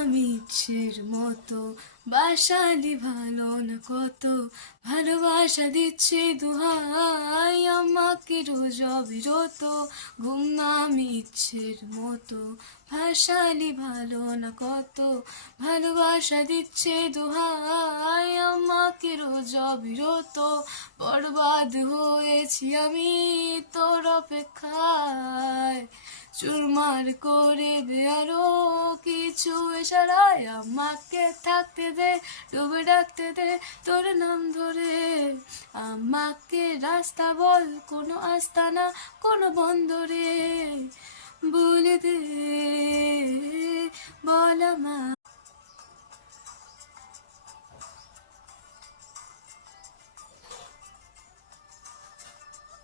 আমি ইচ্ছের মতো বাসালি ভালো না কত ভালোবাসা দিচ্ছে দুহাই আমাকে রোজ অবিরত আমি ইচ্ছের মতো ভাসালি ভালো না কত ভালোবাসা দিচ্ছে দুহাই আমাকে রোজ অবিরত বরবাদ হয়েছি আমি তোর অপেক্ষায় চুরমার করে দে আরো কিছু এছাড়াই আমাকে থাকতে দে ডুবে ডাকতে দে তোর নাম ধরে আমাকে রাস্তা বল কোনো আস্তানা কোনো বন্দরে বলে দে বল আমার